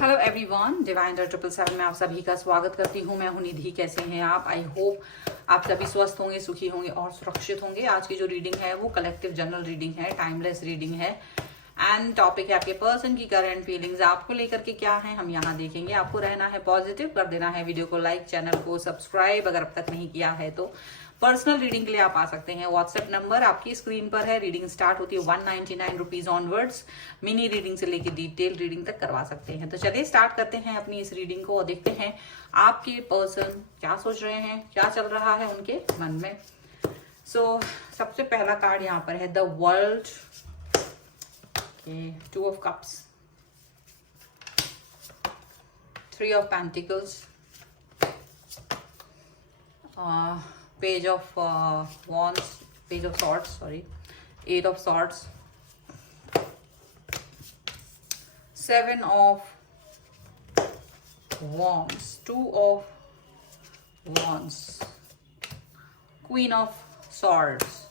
Hello everyone, divine 777 में आप सभी का स्वागत करती हूँ। मैं हूँ निधि। कैसे हैं आप? आई होप आप सभी स्वस्थ होंगे, सुखी होंगे और सुरक्षित होंगे। आज की जो रीडिंग है वो कलेक्टिव जनरल रीडिंग है, टाइमलेस रीडिंग है। एंड टॉपिक है आपके पर्सन की करंट फीलिंग्स आपको लेकर के क्या है, हम यहाँ देखेंगे। आपको रहना है पॉजिटिव, कर देना है वीडियो को लाइक, चैनल को सब्सक्राइब अगर अब तक नहीं किया है तो। पर्सनल रीडिंग के लिए आप आ सकते हैं। व्हाट्सएप नंबर आपकी स्क्रीन पर है। रीडिंग स्टार्ट होती है 199 रुपीज ऑनवर्ड्स। मिनी रीडिंग से लेके डिटेल रीडिंग तक करवा सकते हैं। तो चलिए स्टार्ट करते हैं अपनी इस रीडिंग को और देखते हैं आपके पर्सन क्या सोच रहे हैं, क्या चल रहा है उनके मन में। सबसे पहला कार्ड यहाँ पर है the world, 2 of cups, 3 of pentacles, page of wands, page of swords, sorry, 8 of swords, 7 of wands, 2 of wands, queen of swords,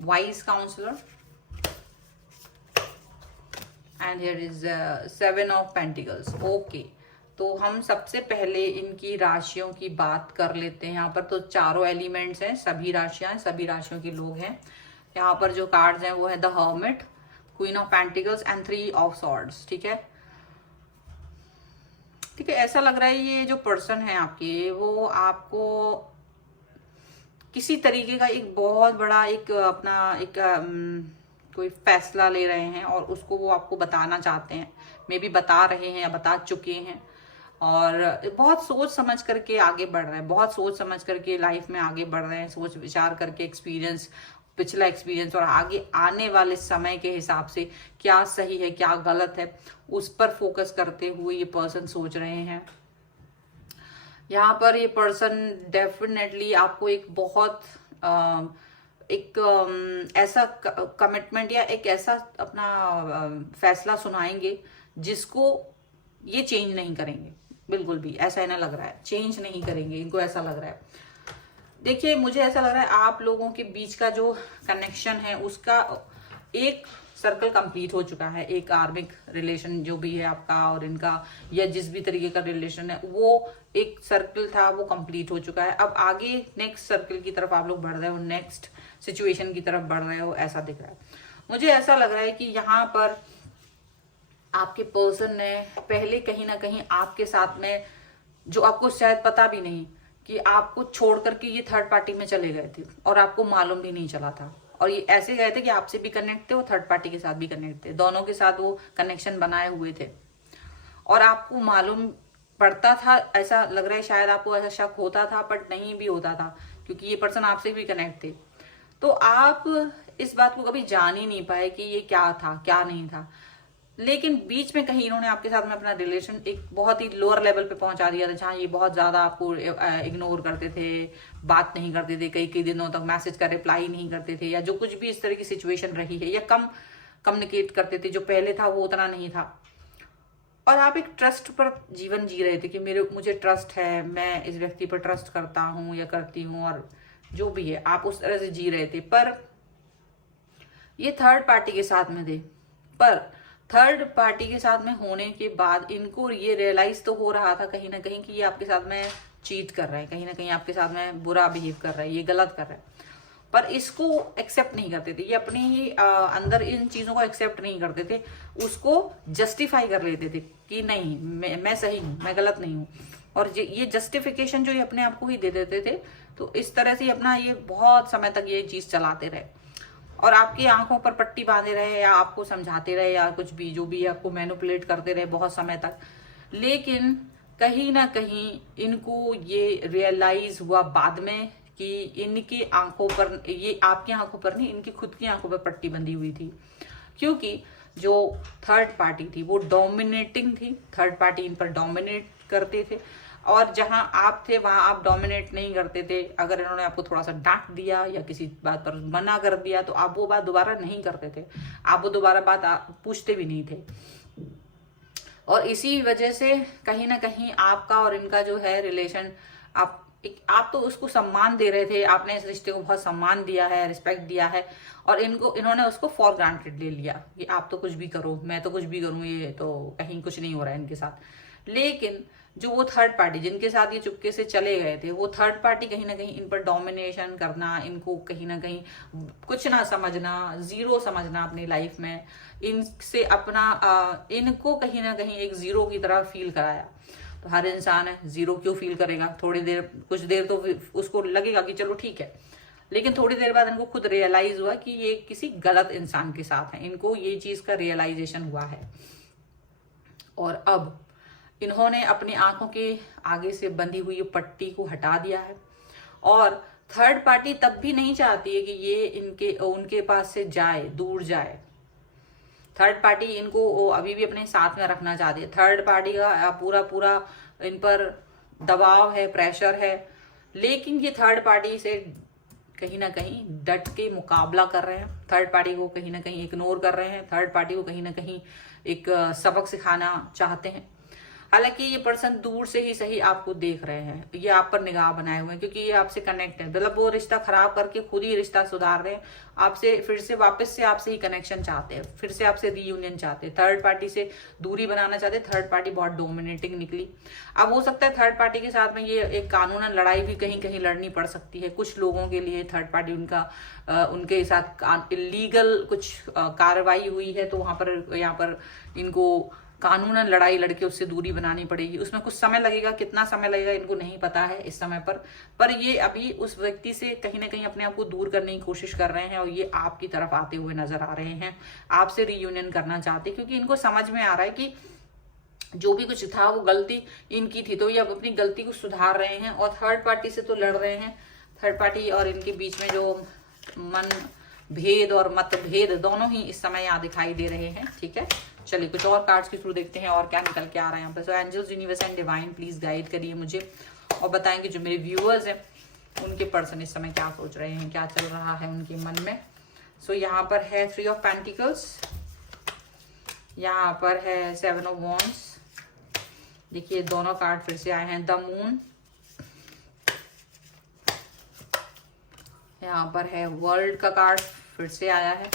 wise counselor, and here is 7 of pentacles. Okay, तो हम सबसे पहले इनकी राशियों की बात कर लेते हैं। यहाँ पर तो चारों एलिमेंट्स हैं, सभी राशियां हैं, सभी राशियों के लोग हैं। यहाँ पर जो कार्ड्स हैं वो है the hermit, queen of pentacles and 3 of swords. ठीक है, ठीक है। ऐसा लग रहा है ये जो पर्सन है आपके, वो आपको किसी तरीके का एक बहुत बड़ा एक अपना एक कोई फैसला ले रहे हैं और उसको वो आपको बताना चाहते हैं। मे बी बता रहे हैं या बता चुके हैं। और बहुत सोच समझ करके आगे बढ़ रहे हैं, बहुत सोच समझ करके लाइफ में आगे बढ़ रहे हैं, सोच विचार करके एक्सपीरियंस, पिछला एक्सपीरियंस और आगे आने वाले समय के हिसाब से क्या सही है क्या गलत है उस पर फोकस करते हुए ये पर्सन सोच रहे हैं। यहाँ पर ये पर्सन डेफिनेटली आपको एक बहुत ऐसा कमिटमेंट या एक ऐसा अपना फैसला सुनाएंगे जिसको ये चेंज नहीं करेंगे। बिल्कुल भी ऐसा इन्हें लग रहा है, चेंज नहीं करेंगे, इनको ऐसा लग रहा है। देखिए, मुझे ऐसा लग रहा है आप लोगों के बीच का जो कनेक्शन है उसका एक सर्कल कंप्लीट हो चुका है। एक कार्मिक रिलेशन जो भी है आपका और इनका, या जिस भी तरीके का रिलेशन है, वो एक सर्कल था, वो कंप्लीट हो चुका है। अब आगे नेक्स्ट सर्कल की तरफ आप लोग बढ़ रहे हो, नेक्स्ट सिचुएशन की तरफ बढ़ रहे हो, ऐसा दिख रहा है। मुझे ऐसा लग रहा है कि यहाँ पर आपके पर्सन ने पहले कहीं ना कहीं आपके साथ में, जो आपको शायद पता भी नहीं कि आपको छोड़ करके ये थर्ड पार्टी में चले गए थे और आपको मालूम भी नहीं चला था। और ये ऐसे गए थे कि आपसे भी कनेक्ट थे, वो थर्ड पार्टी के साथ भी कनेक्ट थे, दोनों के साथ वो कनेक्शन बनाए हुए थे और आपको मालूम पड़ता था। ऐसा लग रहा है शायद आपको ऐसा शक होता था, बट नहीं भी होता था क्योंकि ये पर्सन आपसे भी कनेक्ट थे। तो आप इस बात को कभी जान ही नहीं पाए कि ये क्या था क्या नहीं था। लेकिन बीच में कहीं इन्होंने आपके साथ में अपना रिलेशन एक बहुत ही लोअर लेवल पे पहुंचा दिया था, जहाँ ये बहुत ज्यादा आपको इग्नोर करते थे, बात नहीं करते थे, कई कई दिनों तक मैसेज का रिप्लाई नहीं करते थे, या जो कुछ भी इस तरह की सिचुएशन रही है, या कम कम्युनिकेट करते थे। जो पहले था वो उतना नहीं था। और आप एक ट्रस्ट पर जीवन जी रहे थे कि मुझे ट्रस्ट है, मैं इस व्यक्ति पर ट्रस्ट करता हूँ या करती हूँ, और जो भी है आप उस तरह से जी रहे थे। पर ये थर्ड पार्टी के साथ में थे, पर थर्ड पार्टी के साथ में होने के बाद इनको ये रियलाइज तो हो रहा था कहीं ना कहीं कि ये आपके साथ में चीट कर रहा है, कहीं ना कहीं आपके साथ में बुरा बिहेव कर रहा है, ये गलत कर रहा है। पर इसको एक्सेप्ट नहीं करते थे, ये अपने ही अंदर इन चीजों को एक्सेप्ट नहीं करते थे, उसको जस्टिफाई कर लेते थे कि नहीं, मैं सही हूँ, मैं गलत नहीं हूँ। और ये जस्टिफिकेशन जो ये अपने आप को ही दे देते थे। तो इस तरह से अपना ये बहुत समय तक ये चीज चलाते रहे और आपकी आंखों पर पट्टी बांधे रहे, या आपको समझाते रहे, या कुछ भी जो भी आपको मैनिपुलेट करते रहे बहुत समय तक। लेकिन कहीं ना कहीं इनको ये रियलाइज हुआ बाद में कि इनकी आंखों पर, ये आपकी आंखों पर नहीं, इनकी खुद की आंखों पर पट्टी बंधी हुई थी। क्योंकि जो थर्ड पार्टी थी वो डोमिनेटिंग थी, थर्ड पार्टी इन पर डोमिनेट करते थे, और जहां आप थे वहां आप डोमिनेट नहीं करते थे। अगर इन्होंने आपको थोड़ा सा डांट दिया या किसी बात पर मना कर दिया तो आप वो बात दोबारा नहीं करते थे, आप वो दोबारा बात पूछते भी नहीं थे। और इसी वजह से कहीं ना कहीं आपका और इनका जो है रिलेशन, आप आप तो उसको सम्मान दे रहे थे, आपने इस रिश्ते को बहुत सम्मान दिया है, रिस्पेक्ट दिया है, और इन्होंने उसको फॉर ग्रांटेड ले लिया कि आप तो कुछ भी करो, मैं तो कुछ भी करूं, ये तो कहीं कुछ नहीं हो रहा है इनके साथ। लेकिन जो वो थर्ड पार्टी जिनके साथ ये चुपके से चले गए थे, वो थर्ड पार्टी कहीं ना कहीं इन पर डोमिनेशन करना, इनको कहीं ना कहीं कुछ ना समझना, जीरो समझना अपनी लाइफ में, इनसे अपना इनको कहीं ना कहीं एक जीरो की तरह फील कराया। तो हर इंसान है, जीरो क्यों फील करेगा? थोड़ी देर, कुछ देर तो उसको लगेगा कि चलो ठीक है, लेकिन थोड़ी देर बाद इनको खुद रियलाइज हुआ कि ये किसी गलत इंसान के साथ है, इनको ये चीज का रियलाइजेशन हुआ है। और अब इन्होंने अपनी आंखों के आगे से बंधी हुई पट्टी को हटा दिया है, और थर्ड पार्टी तब भी नहीं चाहती है कि ये उनके पास से जाए, दूर जाए। थर्ड पार्टी इनको अभी भी अपने साथ में रखना चाहती है। थर्ड पार्टी का पूरा पूरा इन पर दबाव है, प्रेशर है, लेकिन ये थर्ड पार्टी से कहीं ना कहीं डट के मुकाबला कर रहे हैं, थर्ड पार्टी को कहीं ना कहीं इग्नोर कर रहे हैं, थर्ड पार्टी को कहीं ना कहीं एक सबक सिखाना चाहते हैं। हालांकि ये पर्सन दूर से ही सही आपको देख रहे हैं, ये आप पर निगाह बनाए हुए हैं, क्योंकि ये आपसे कनेक्ट है। मतलब वो रिश्ता खराब करके खुद ही रिश्ता सुधार रहे हैं, आपसे फिर से वापस से आपसे ही कनेक्शन चाहते हैं, फिर से आपसे रीयूनियन चाहते हैं, थर्ड पार्टी से दूरी बनाना चाहते हैं। थर्ड पार्टी बहुत डोमिनेटिंग निकली। अब हो सकता है थर्ड पार्टी के साथ में ये एक कानूनन लड़ाई भी कहीं कहीं लड़नी पड़ सकती है कुछ लोगों के लिए। थर्ड पार्टी उनके साथ इलीगल कुछ कार्रवाई हुई है, तो यहाँ पर इनको कानूनन लड़ाई लड़के उससे दूरी बनानी पड़ेगी। उसमें कुछ समय लगेगा, कितना समय लगेगा इनको नहीं पता है इस समय पर ये अभी उस व्यक्ति से कहीं ना कहीं अपने आप को दूर करने की कोशिश कर रहे हैं, और ये आपकी तरफ आते हुए नजर आ रहे हैं, आपसे रीयूनियन करना चाहते हैं, क्योंकि इनको समझ में आ रहा है कि जो भी कुछ था वो गलती इनकी थी, तो ये अब अपनी गलती को सुधार रहे हैं, और थर्ड पार्टी से तो लड़ रहे हैं। थर्ड पार्टी और इनके बीच में जो मन भेद और मतभेद दोनों ही इस समय यहाँ दिखाई दे रहे हैं। ठीक है, चलिए कुछ और कार्ड्स के थ्रू देखते हैं और क्या निकल के आ रहा है यहाँ पे। So angels, universe and divine please guide करिए मुझे, और बताएंगे जो मेरे व्यूअर्स हैं उनके पर्सन इस समय क्या सोच रहे हैं, क्या चल रहा है उनके मन में। सो यहाँ पर है 3 ऑफ पेंटिकल्स, यहाँ पर है 7 ऑफ वॉन्ड्स। देखिए दोनों कार्ड फिर से आए हैं, द मून, यहाँ पर है वर्ल्ड का कार्ड फिर से आया है,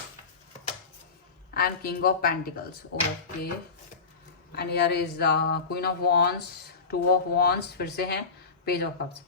and king of pentacles. Okay, and here is queen of wands, 2 of wands फिर से हैं, पेज ऑफ कप्स।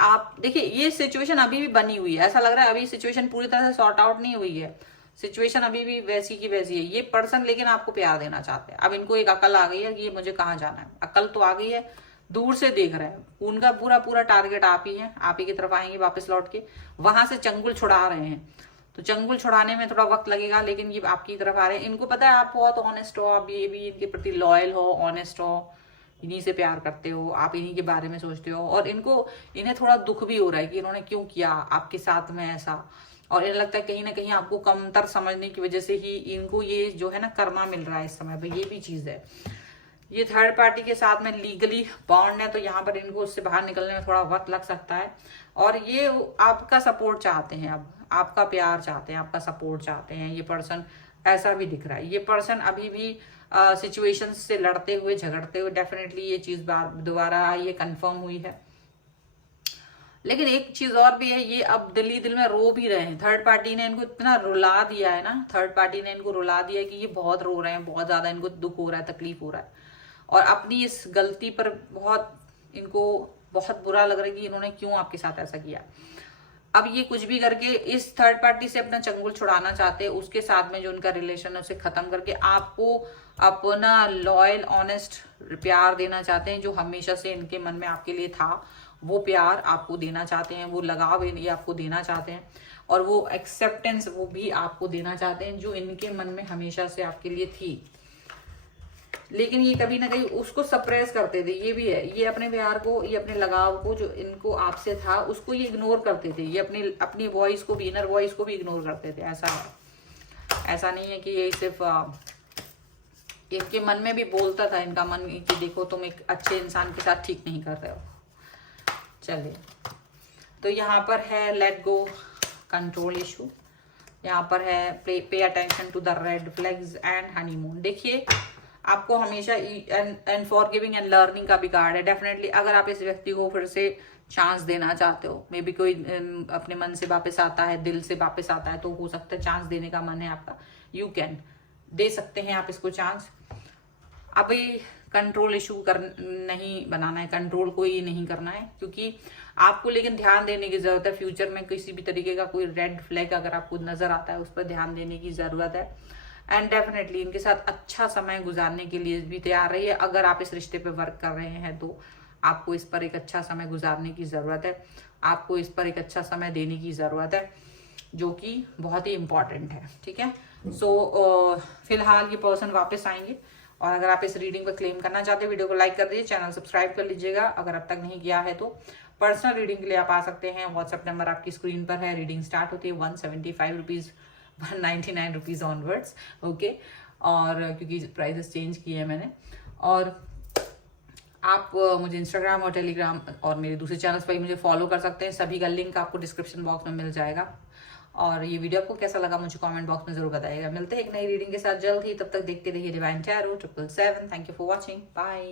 आप देखिए ये सिचुएशन अभी भी बनी हुई है, ऐसा लग रहा है अभी सिचुएशन पूरी तरह से सॉर्ट आउट नहीं हुई है, सिचुएशन अभी भी वैसी की वैसी है। ये पर्सन लेकिन आपको प्यार देना चाहते हैं। अब इनको एक अकल आ गई है कि ये मुझे कहाँ जाना है, अकल तो आ गई है, दूर से देख रहे हैं, उनका पूरा पूरा टारगेट आप ही है, आप ही की तरफ आएंगे वापस लौट के, वहां से चंगुल छुड़ा रहे हैं। तो चंगुल छुड़ाने में थोड़ा वक्त लगेगा, लेकिन ये आपकी तरफ आ रहे हैं। इनको पता है आप बहुत ऑनेस्ट हो, आप ये भी इनके प्रति लॉयल हो, ऑनेस्ट हो, इन्हीं से प्यार करते हो, आप इन्हीं के बारे में सोचते हो, और इन्हें थोड़ा दुख भी हो रहा है कि इन्होंने क्यों किया आपके साथ में ऐसा, और इन्हें लगता है कहीं ना कहीं आपको कमतर समझने की वजह से ही इनको ये जो है ना कर्मा मिल रहा है इस समय पर। ये भी चीज है, ये थर्ड पार्टी के साथ में लीगली बॉन्ड है, तो यहाँ पर इनको उससे बाहर निकलने में थोड़ा वक्त लग सकता है, और ये आपका सपोर्ट चाहते हैं, अब आपका प्यार चाहते हैं, आपका सपोर्ट चाहते हैं। ये पर्सन ऐसा भी दिख रहा है, ये पर्सन अभी भी सिचुएशन से लड़ते हुए, झगड़ते हुए, डेफिनेटली ये चीज दोबारा ये कंफर्म हुई है। लेकिन एक चीज और भी है, ये अब दिल ही दिल में रो भी रहे हैं। थर्ड पार्टी ने इनको इतना रुला दिया है ना, थर्ड पार्टी ने इनको रुला दिया है कि ये बहुत रो रहे हैं, बहुत ज्यादा इनको दुख हो रहा है, तकलीफ हो रहा है, और अपनी इस गलती पर इनको बहुत बुरा लग रहा है कि इन्होंने क्यों आपके साथ ऐसा किया। अब ये कुछ भी करके इस थर्ड पार्टी से अपना चंगुल छुड़ाना चाहते हैं, उसके साथ में जो उनका रिलेशन है उसे खत्म करके आपको अपना लॉयल ऑनेस्ट प्यार देना चाहते हैं, जो हमेशा से इनके मन में आपके लिए था, वो प्यार आपको देना चाहते हैं, वो लगाव ये आपको देना चाहते हैं, और वो एक्सेप्टेंस वो भी आपको देना चाहते हैं जो इनके मन में हमेशा से आपके लिए थी। लेकिन ये कभी ना कहीं उसको सप्रेस करते थे, ये भी है, ये अपने प्यार को, ये अपने लगाव को जो इनको आपसे था उसको ये इग्नोर करते थे, ये अपनी वॉइस को भी, इनर वॉइस को भी इग्नोर करते थे। ऐसा नहीं है कि ये सिर्फ इनके मन में भी बोलता था, इनका मन कि देखो तुम एक अच्छे इंसान के साथ ठीक नहीं कर रहे हो। चलिए, तो यहाँ पर है लेट गो, कंट्रोल इशू, यहाँ पर है pay attention to the red flags and honeymoon. देखिए आपको हमेशा एंड फॉरगिविंग एंड लर्निंग का भी कार्ड है। डेफिनेटली अगर आप इस व्यक्ति को फिर से चांस देना चाहते हो, मे बी कोई अपने मन से वापस आता है, दिल से वापस आता है, तो हो सकता है चांस देने का मन है आपका, यू कैन दे सकते हैं आप इसको चांस। अभी कंट्रोल इशू नहीं बनाना है, कंट्रोल को ही नहीं करना है, क्योंकि आपको लेकिन ध्यान देने की जरूरत है। फ्यूचर में किसी भी तरीके का कोई रेड फ्लैग अगर आपको नजर आता है, उस पर ध्यान देने की जरूरत है। एंड डेफिनेटली इनके साथ अच्छा समय गुजारने के लिए भी तैयार रहिए। अगर आप इस रिश्ते पे वर्क कर रहे हैं तो आपको इस पर एक अच्छा समय गुजारने की जरूरत है, आपको इस पर एक अच्छा समय देने की जरूरत है, जो कि बहुत ही इंपॉर्टेंट है। ठीक है, सो फिलहाल ये पर्सन वापस आएंगे। और अगर आप इस रीडिंग पर क्लेम करना चाहते हैं, वीडियो को लाइक कर दीजिए, चैनल सब्सक्राइब कर लीजिएगा अगर अब तक नहीं किया है तो। पर्सनल रीडिंग के लिए आप आ सकते हैं, व्हाट्सएप नंबर आपकी स्क्रीन पर है। रीडिंग स्टार्ट होती है 175 रुपीज, 199 रुपीज ऑनवर्ड्स। ओके, और क्योंकि प्राइसेस चेंज किए हैं मैंने। और आप मुझे इंस्टाग्राम और टेलीग्राम और मेरे दूसरे चैनल्स पर मुझे फॉलो कर सकते हैं, सभी का लिंक आपको डिस्क्रिप्शन बॉक्स में मिल जाएगा। और ये वीडियो आपको कैसा लगा मुझे कमेंट बॉक्स में जरूर बताइएगा। मिलते हैं एक नई रीडिंग के साथ जल्द ही, तब तक देखते रहिए divine tarot 777। Thank you for watching, bye.